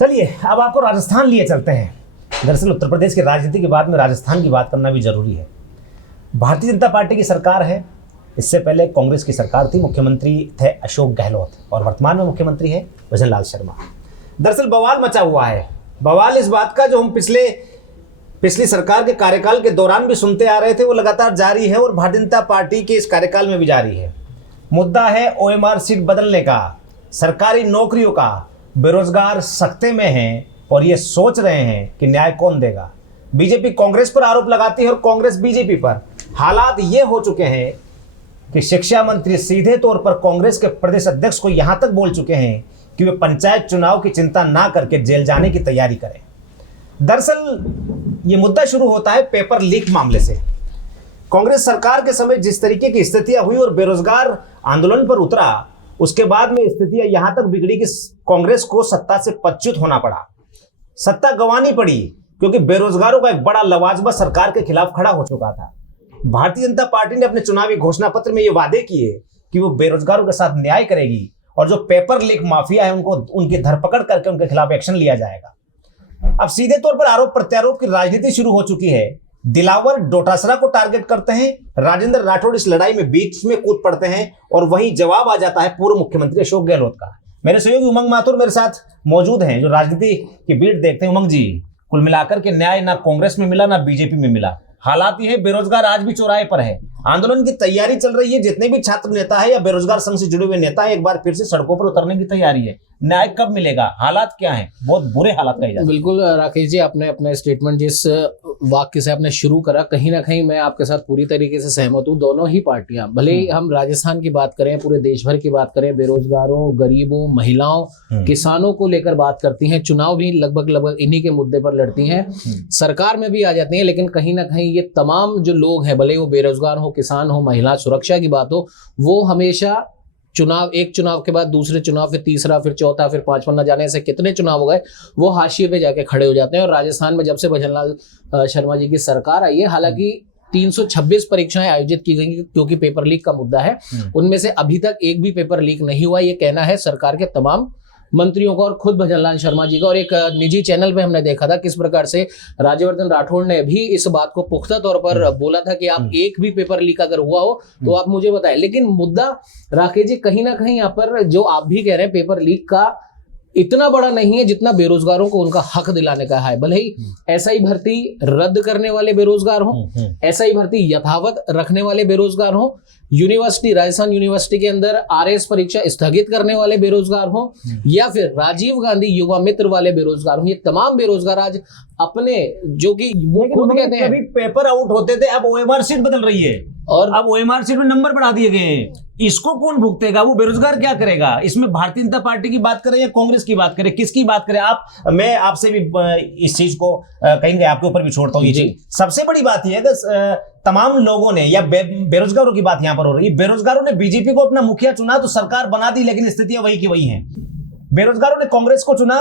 चलिए अब आपको राजस्थान लिए चलते हैं। दरअसल उत्तर प्रदेश की राजनीति के बाद में राजस्थान की बात करना भी जरूरी है। भारतीय जनता पार्टी की सरकार है, इससे पहले कांग्रेस की सरकार थी, मुख्यमंत्री थे अशोक गहलोत और वर्तमान में मुख्यमंत्री है भजनलाल शर्मा। दरअसल बवाल मचा हुआ है। बवाल इस बात का जो हम पिछली सरकार के कार्यकाल के दौरान भी सुनते आ रहे थे वो लगातार जारी है और भारतीय जनता पार्टी के इस कार्यकाल में भी जारी है। मुद्दा है ओएमआर सीट बदलने का, सरकारी नौकरियों का। बेरोजगार सख्ते में हैं और ये सोच रहे हैं कि न्याय कौन देगा। बीजेपी कांग्रेस पर आरोप लगाती है और कांग्रेस बीजेपी पर। हालात ये हो चुके हैं कि शिक्षा मंत्री सीधे तौर पर कांग्रेस के प्रदेश अध्यक्ष को यहां तक बोल चुके हैं कि वे पंचायत चुनाव की चिंता ना करके जेल जाने की तैयारी करें। दरअसल ये मुद्दा शुरू होता है पेपर लीक मामले से। कांग्रेस सरकार के समय जिस तरीके की स्थितियां हुई और बेरोजगार आंदोलन पर उतरा, उसके बाद में स्थितियां यहां तक बिगड़ी कि कांग्रेस को सत्ता से पदच्युत होना पड़ा, सत्ता गंवानी पड़ी, क्योंकि बेरोजगारों का एक बड़ा लवाजमा सरकार के खिलाफ खड़ा हो चुका था। भारतीय जनता पार्टी ने अपने चुनावी घोषणा पत्र में ये वादे किए कि वो बेरोजगारों के साथ न्याय करेगी और जो पेपर लीक माफिया है उनको उनकी धरपकड़ करके उनके खिलाफ एक्शन लिया जाएगा। अब सीधे तौर पर आरोप प्रत्यारोप की राजनीति शुरू हो चुकी है। दिलावर डोटासरा को टारगेट करते हैं, राजेंद्र राठौड़ इस लड़ाई में बीच में कूद पड़ते हैं और वहीं जवाब आ जाता है पूर्व मुख्यमंत्री अशोक गहलोत का। मेरे सहयोगी उमंग माथुर मेरे साथ मौजूद हैं जो राजनीति की बीट देखते हैं। उमंग जी, कुल मिलाकर के न्याय ना कांग्रेस में मिला ना बीजेपी में मिला। हालात ये है, बेरोजगार आज भी चौराहे पर है, आंदोलन की तैयारी चल रही है। जितने भी छात्र नेता है या बेरोजगार संघ से जुड़े हुए नेता है, एक बार फिर से सड़कों पर उतरने की तैयारी है। न्याय कब मिलेगा? हालात क्या हैं? बहुत बुरे हालात कहे जाते हैं। बिल्कुल राकेश जी, आपने अपना स्टेटमेंट जिस वाक्य से आपने शुरू करा, कहीं ना कहीं मैं आपके साथ पूरी तरीके से सहमत हूँ। दोनों ही पार्टियां, भले ही हम राजस्थान की बात करें, पूरे देश भर की बात करें, बेरोजगारों, गरीबों, महिलाओं, किसानों को लेकर बात करती हैं। चुनाव भी लगभग इन्हीं के मुद्दे पर लड़ती हैं, सरकार में भी आ जाती हैं। लेकिन कहीं ना कहीं ये तमाम जो लोग हैं, भले वो बेरोजगार हो, किसान हो, महिला, सुरक्षा की बात हो, वो हमेशा एक चुनाव के बाद दूसरे चुनाव, फिर तीसरा, फिर चौथा, फिर पांचवा, न जाने से कितने चुनाव हो गए, वो हाशिए पे जाके खड़े हो जाते हैं। और राजस्थान में जब से भजनलाल शर्मा जी की सरकार आई है, हालांकि 326 परीक्षाएं आयोजित की गई क्योंकि पेपर लीक का मुद्दा है, उनमें से अभी तक एक भी पेपर लीक नहीं हुआ। ये कहना है सरकार के तमाम मंत्रियों का और खुद भजनलाल शर्मा जी का। और एक निजी चैनल पे हमने देखा था किस प्रकार से राज्यवर्धन राठौड़ ने भी इस बात को पुख्ता तौर पर बोला था कि आप एक भी पेपर लीक अगर हुआ हो तो आप मुझे बताएं। लेकिन मुद्दा राकेश जी कहीं ना कहीं यहाँ पर जो आप भी कह रहे हैं, पेपर लीक का इतना बड़ा नहीं है जितना बेरोजगारों को उनका हक दिलाने का है। भले ही एसआई भर्ती रद्द करने वाले बेरोजगार हो, एसआई भर्ती यथावत रखने वाले बेरोजगार हो, यूनिवर्सिटी, राजस्थान यूनिवर्सिटी के अंदर आरएस परीक्षा स्थगित करने वाले बेरोजगार हो, या फिर राजीव गांधी युवा मित्र वाले बेरोजगार हो, ये तमाम बेरोजगार आज अपने जो कि वो खुद कहते हैं, कभी पेपर आउट होते थे, अब ओएमआर सीट बदल रही है और अब ओएमआर सीट में नंबर बढ़ा दिए गए हैं। इसको कौन भुगतेगा? वो बेरोजगार क्या करेगा? इसमें भारतीय जनता पार्टी की बात करें या कांग्रेस की बात करें, किसकी बात करें आप? मैं आपसे भी इस चीज को कहीं आपके ऊपर भी छोड़ता हूँ। ये चीज सबसे बड़ी बात यह है कि तमाम लोगों ने, या बेरोजगारों की बात यहां पर हो रही है, बेरोजगारों ने बीजेपी को अपना मुखिया चुना तो सरकार बना दी, लेकिन स्थितियां वही की वही हैं। बेरोजगारों ने कांग्रेस को चुना,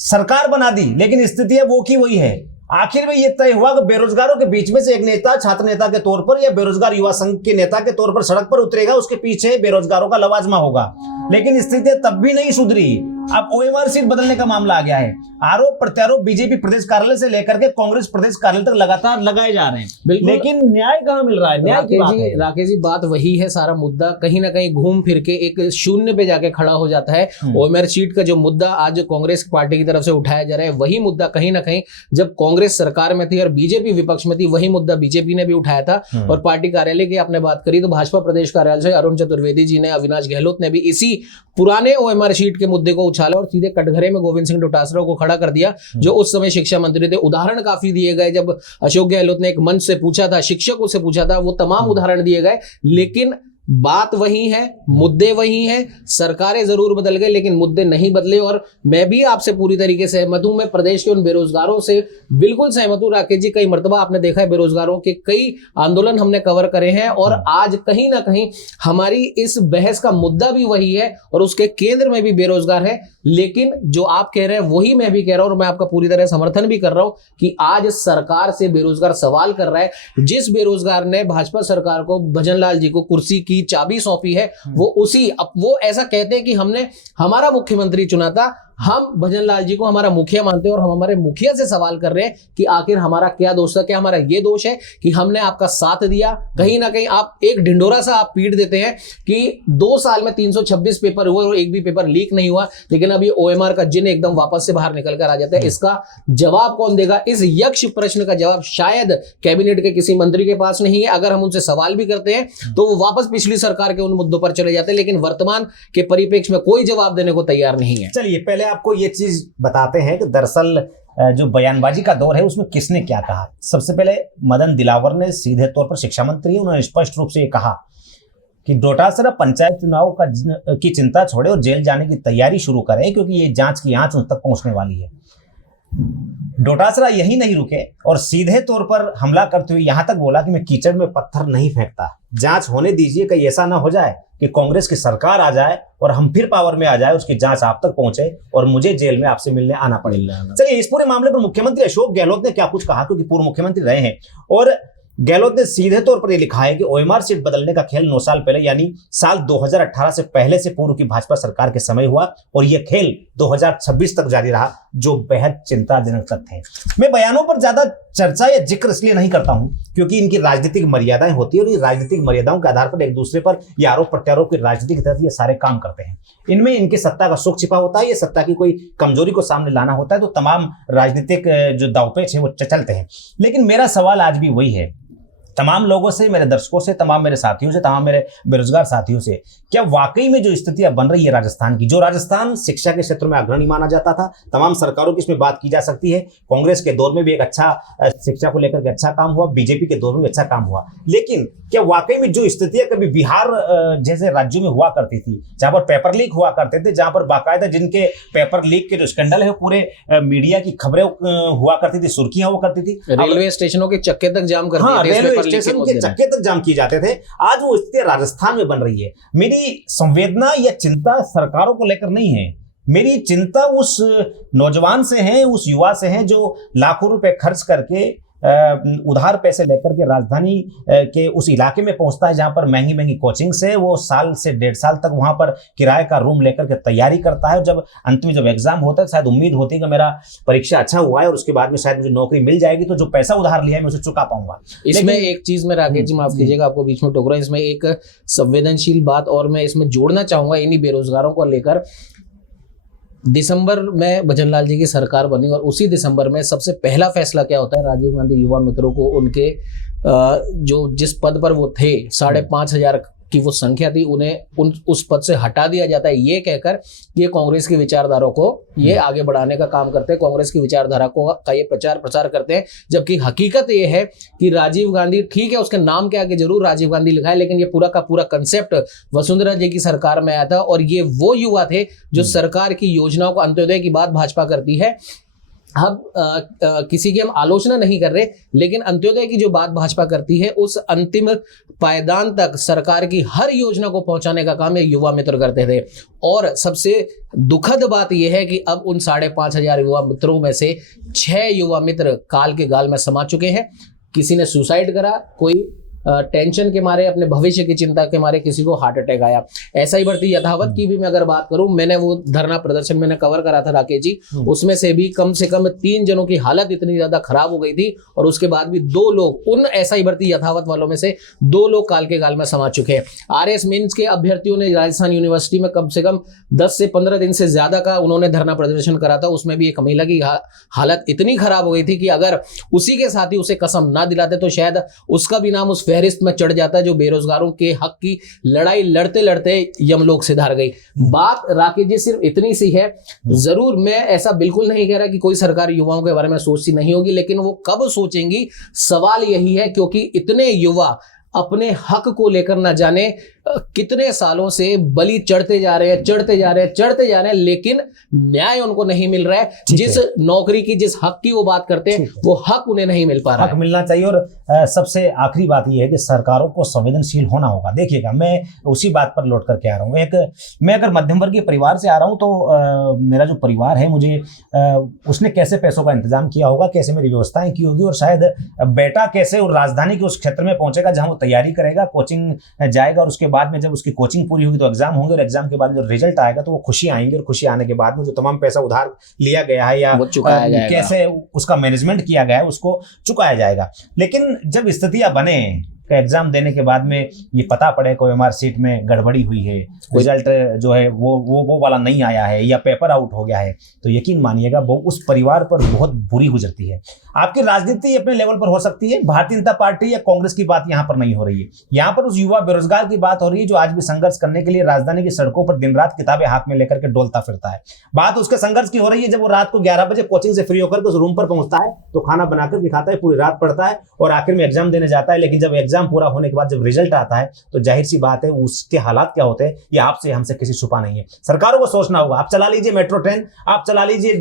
सरकार बना दी, लेकिन स्थितियां वो की वही है। आखिर में यह तय हुआ कि बेरोजगारों के बीच में से एक नेता छात्र नेता के तौर पर या बेरोजगार युवा संघ के नेता के तौर पर सड़क पर उतरेगा, उसके पीछे बेरोजगारों का लवाजमा होगा। लेकिन स्थितियां तब भी नहीं सुधरी। अब ओएमआर सीट बदलने का मामला आ गया है। आरोप प्रत्यारोप बीजेपी प्रदेश कार्यालय से लेकर के कांग्रेस प्रदेश कार्यालय तक लगातार लगाए जा रहे हैं, लेकिन न्याय कहां मिल रहा है? न्याय की बात है। राकेश जी, बात वही है, सारा मुद्दा कहीं ना कहीं घूम फिर के एक शून्य पे जाके खड़ा हो जाता है। ओएमआर सीट का जो मुद्दा आज कांग्रेस पार्टी की तरफ से उठाया जा रहा है, वही मुद्दा कहीं ना कहीं जब कांग्रेस सरकार में थी और बीजेपी विपक्ष में थी, वही मुद्दा बीजेपी ने भी उठाया था। और पार्टी कार्यालय की आपने बात करी तो भाजपा प्रदेश कार्यालय से अरुण चतुर्वेदी जी ने, अविनाश गहलोत ने भी इसी पुराने ओएमआर सीट के मुद्दे को उछाला और सीधे कटघरे में गोविंद सिंह डोटासरा को खड़ा कर दिया, जो उस समय शिक्षा मंत्री थे। उदाहरण काफी दिए गए, जब अशोक गहलोत ने एक मंच से पूछा था, शिक्षकों से पूछा था, वो तमाम उदाहरण दिए गए। लेकिन बात वही है, मुद्दे वही हैं, सरकारें जरूर बदल गई लेकिन मुद्दे नहीं बदले। और मैं भी आपसे पूरी तरीके से सहमत हूं, मैं प्रदेश के उन बेरोजगारों से बिल्कुल सहमत हूं। राकेश जी, कई मर्तबा आपने देखा है बेरोजगारों के कई आंदोलन हमने कवर करे हैं और आज कहीं ना कहीं हमारी इस बहस का मुद्दा भी वही है और उसके केंद्र में भी बेरोजगार है। लेकिन जो आप कह रहे हैं वही मैं भी कह रहा हूं और मैं आपका पूरी तरह समर्थन भी कर रहा हूं कि आज सरकार से बेरोजगार सवाल कर रहा है। जिस बेरोजगार ने भाजपा सरकार को, भजनलाल जी को कुर्सी की चाबी सौंपी है, वो ऐसा कहते हैं कि हमने हमारा मुख्यमंत्री चुना था, हम भजन लाल जी को हमारा मुखिया मानते हैं और हम हमारे मुखिया से सवाल कर रहे हैं कि आखिर हमारा क्या दोष था। क्या हमारा ये दोष है कि हमने आपका साथ दिया? कहीं ना कहीं आप एक ढिंडोरा सा आप पीट देते हैं कि 2 साल में 326 पेपर हुए और एक भी पेपर लीक नहीं हुआ, लेकिन अब ये OMR का जिन एकदम वापस से बाहर निकल कर आ जाता है। इसका जवाब कौन देगा? इस यक्ष प्रश्न का जवाब शायद कैबिनेट के किसी मंत्री के पास नहीं है। अगर हम उनसे सवाल भी करते हैं तो वो वापस पिछली सरकार के उन मुद्दों पर चले जाते हैं, लेकिन वर्तमान के परिप्रेक्ष्य में कोई जवाब देने को तैयार नहीं है। चलिए पहले आपको ये चीज बताते हैं कि दरअसल जो बयानबाजी का दौर है उसमें किसने क्या कहा। सबसे पहले मदन दिलावर ने सीधे तौर पर शिक्षा मंत्री, उन्होंने स्पष्ट रूप से ये कहा कि डोटासरा पंचायत चुनाव की चिंता छोड़े और जेल जाने की तैयारी शुरू करें, क्योंकि ये जांच की आंच उन तक पहुंचने वाली है। डोटासरा यही नहीं रुके और सीधे तौर पर हमला करते हुए यहां तक बोला कि मैं कीचड़ में पत्थर नहीं फेंकता, जांच होने दीजिए, कहीं ऐसा ना हो जाए कि कांग्रेस की सरकार आ जाए और हम फिर पावर में आ जाए, उसकी जांच आप तक पहुंचे और मुझे जेल में आपसे मिलने आना पड़े। चलिए इस पूरे मामले पर मुख्यमंत्री अशोक गहलोत ने क्या कुछ कहा, क्योंकि पूर्व मुख्यमंत्री रहे हैं, और गहलोत ने सीधे तौर पर यह लिखा है कि OMR सीट बदलने का खेल 9 साल पहले यानी साल 2018 से पहले से पूर्व की भाजपा सरकार के समय हुआ और यह खेल 2026 तक जारी रहा, जो बेहद चिंताजनक तथ्य है। मैं बयानों पर ज्यादा चर्चा या जिक्र इसलिए नहीं करता हूं क्योंकि इनकी राजनीतिक मर्यादाएं होती है और इन राजनीतिक मर्यादाओं के आधार पर एक दूसरे पर यह आरोप प्रत्यारोप की राजनीति की तरफ ये सारे काम करते हैं। इनमें इनकी सत्ता का सुख छिपा होता है, ये सत्ता की कोई कमजोरी को सामने लाना होता है, तो तमाम राजनीतिक जो दावपेच है वो चलते हैं। लेकिन मेरा सवाल आज भी वही है, तमाम लोगों से, मेरे दर्शकों से, तमाम मेरे साथियों से, तमाम मेरे बेरोजगार साथियों से, क्या वाकई में जो स्थितियां बन रही है राजस्थान की, जो राजस्थान शिक्षा के क्षेत्र में अग्रणी माना जाता था, तमाम सरकारों की इसमें बात की जा सकती है, कांग्रेस के दौर में भी एक अच्छा शिक्षा को लेकर के अच्छा काम हुआ, बीजेपी के दौर में भी अच्छा काम हुआ, लेकिन क्या वाकई में जो स्थितियां कभी बिहार जैसे राज्यों में हुआ करती थी, जहां पर पेपर लीक हुआ करते थे, जहां पर बाकायदा जिनके पेपर लीक के जो स्कैंडल है पूरे मीडिया की खबरें हुआ करती थी, सुर्खियां हुआ करती थी, रेलवे स्टेशनों के चक्के तक जाम कर स्टेशन के चक्के तक जाम किए जाते थे, आज वो स्थिति राजस्थान में बन रही है। मेरी संवेदना या चिंता सरकारों को लेकर नहीं है, मेरी चिंता उस नौजवान से है, उस युवा से है जो लाखों रुपए खर्च करके उधार पैसे लेकर के राजधानी के उस इलाके में पहुंचता है जहां पर महंगी महंगी कोचिंग से वो साल से 1.5 साल तक वहां पर किराए का रूम लेकर के तैयारी करता है। जब अंत में जब एग्जाम होता है शायद उम्मीद होती है कि मेरा परीक्षा अच्छा हुआ है और उसके बाद में शायद मुझे नौकरी मिल जाएगी, तो जो पैसा उधार लिया है मैं उसे चुका पाऊंगा। इसमें एक चीज में राकेश जी माफ कीजिएगा, आपको बीच में टोक रहा हूं, इसमें एक संवेदनशील बात और मैं इसमें जोड़ना चाहूंगा इन्हीं बेरोजगारों को लेकर। दिसंबर में भजनलाल जी की सरकार बनी और उसी दिसंबर में सबसे पहला फैसला क्या होता है, राजीव गांधी युवा मित्रों को उनके जो जिस पद पर वो थे 5,500 की वो संख्या थी, उन्हें उस पद से हटा दिया जाता है, ये कहकर कि ये कांग्रेस की विचारधारा को ये आगे बढ़ाने का काम करते हैं, कांग्रेस की विचारधारा का ये प्रचार करते हैं। जबकि हकीकत ये है कि राजीव गांधी, ठीक है उसके नाम के आगे जरूर राजीव गांधी लिखा है, लेकिन ये पूरा का पूरा कंसेप्ट वसुंधरा जी की सरकार में आया था और ये वो युवा थे जो सरकार की योजनाओं को, अंत्योदय की बात भाजपा करती है, अब किसी की हम आलोचना नहीं कर रहे, लेकिन अंत्योदय की जो बात भाजपा करती है उस अंतिम पायदान तक सरकार की हर योजना को पहुंचाने का काम ये युवा मित्र करते थे। और सबसे दुखद बात यह है कि अब उन 5,500 युवा मित्रों में से 6 युवा मित्र काल के गाल में समा चुके हैं। किसी ने सुसाइड करा, कोई टेंशन के मारे, अपने भविष्य की चिंता के मारे किसी को हार्ट अटैक आया। ऐसा ही बढ़ती यथावत की भी मैं अगर बात करूं, मैंने वो धरना प्रदर्शन मैंने कवर करा था राकेश जी, उसमें से भी कम से कम 3 जनों की हालत इतनी ज्यादा खराब हो गई थी और उसके बाद भी 2 लोग, उन ऐसा ही बढ़ती यथावत वालों में से 2 लोग काल के गाल में समा चुके हैं। RS मेंस के अभ्यर्थियों ने राजस्थान यूनिवर्सिटी में कम से कम 10 से 15 दिन से ज्यादा का उन्होंने धरना प्रदर्शन करा था। उसमें भी एक महिला की हालत इतनी खराब हो गई थी कि अगर उसी के साथ ही उसे कसम ना दिलाते तो शायद उसका भी नाम उस फहरिस्त में चढ़ जाता है जो बेरोजगारों के हक की लड़ाई लड़ते लड़ते यमलोक से धार गई। बात राकेश जी सिर्फ इतनी सी है, जरूर मैं ऐसा बिल्कुल नहीं कह रहा कि कोई सरकार युवाओं के बारे में सोचती नहीं होगी, लेकिन वो कब सोचेंगी, सवाल यही है, क्योंकि इतने युवा अपने हक को लेकर ना जाने कितने सालों से बलि चढ़ते जा रहे हैं, लेकिन न्याय उनको नहीं मिल रहा है। जिस नौकरी की, जिस हक की वो बात करते हैं, वो हक उन्हें नहीं मिल पा रहा है। हक मिलना चाहिए। और सबसे आखिरी बात ये है कि सरकारों को संवेदनशील होना होगा। देखिएगा, मैं उसी बात पर लौट करके आ रहा हूँ। मैं अगर मध्यम वर्गीय परिवार से आ रहा हूँ तो मेरा जो परिवार है, मुझे उसने कैसे पैसों का इंतजाम किया होगा, कैसे मेरी व्यवस्थाएं की होगी और शायद बेटा कैसे और राजधानी के उस क्षेत्र में पहुंचेगा जहां वो तैयारी करेगा, कोचिंग जाएगा और उसके बाद में जब उसकी कोचिंग पूरी होगी तो एग्जाम होंगे और एग्जाम के बाद जो रिजल्ट आएगा तो वो खुशी आएंगे और खुशी आने के बाद में जो तमाम पैसा उधार लिया गया है या वो चुकाया जाएगा, कैसे उसका मैनेजमेंट किया गया है उसको चुकाया जाएगा। लेकिन जब स्थितियां बने का एग्जाम देने के बाद में ये पता पड़े कोई हमारी सीट में गड़बड़ी हुई है, रिजल्ट जो है वो वाला नहीं आया है या पेपर आउट हो गया है, तो यकीन मानिएगा वो उस परिवार पर बहुत बुरी गुजरती है। आपकी राजनीति अपने लेवल पर हो सकती है, भारतीय जनता पार्टी या कांग्रेस की बात यहाँ पर नहीं हो रही है। यहाँ पर उस युवा बेरोजगार की बात हो रही है जो आज भी संघर्ष करने के लिए राजधानी की सड़कों पर दिन रात किताबें हाथ में लेकर के डोलता फिरता है। बात उसके संघर्ष की हो रही है जब वो रात को 11 बजे कोचिंग से फ्री होकर उस रूम पर पहुंचता है तो खाना बनाकर दिखाता है, पूरी रात पढ़ता है और आखिर में एग्जाम देने जाता है। लेकिन जब एग्जाम पूरा होने के बाद जब रिजल्ट आता है तो जाहिर सी बात है उसके हालात क्या होते हैं ये आपसे हमसे किसी छुपा नहीं है। सरकारों को सोचना होगा। आप चला लीजिए मेट्रो ट्रेन, आप चला लीजिए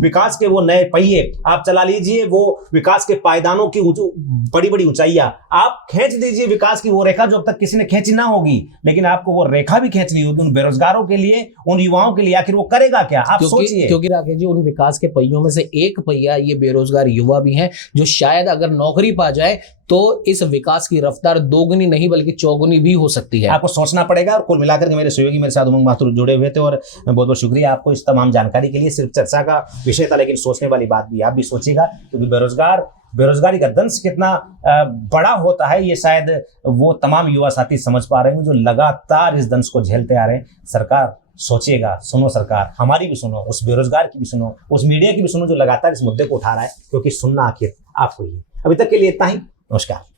विकास के वो नए पहिए, आप चला लीजिए वो विकास के पायदानों की बड़ी बड़ी ऊंचाइयां, आप खींच दीजिए विकास की वो रेखा जो अब तक किसी ने खींची ना होगी, लेकिन आपको वो रेखा भी खींचनी होगी उन बेरोजगारों के लिए, उन युवाओं के लिए। आखिर वो करेगा क्या, आप सोचिए। क्योंकि राकेश जी, उन विकास के पहियों में से एक पहिया ये बेरोजगार युवा भी हैं जो शायद अगर नौकरी पा जाए तो इस विकास की रफ्तार दोगुनी नहीं बल्कि चौगुनी भी हो सकती है। आपको सोचना पड़ेगा। और कुल मिलाकर के मेरे सहयोगी मेरे साथ उमंग माथुर जुड़े हुए थे और बहुत बहुत शुक्रिया आपको इस तमाम जानकारी के लिए। सिर्फ चर्चा का विषय था लेकिन सोचने वाली बात भी आप भी सोचिएगा, क्योंकि बेरोजगारी का दंश कितना बड़ा होता है ये शायद वो तमाम युवा साथी समझ पा रहे हैं जो लगातार इस दंश को झेलते आ रहे हैं। सरकार सोचिएगा, सुनो सरकार, हमारी भी सुनो, उस बेरोजगार की भी सुनो, उस मीडिया की भी सुनो जो लगातार इस मुद्दे को उठा रहा है, क्योंकि सुनना आखिर आपको ही है। अभी तक के लिए इतना ही। नमस्कार।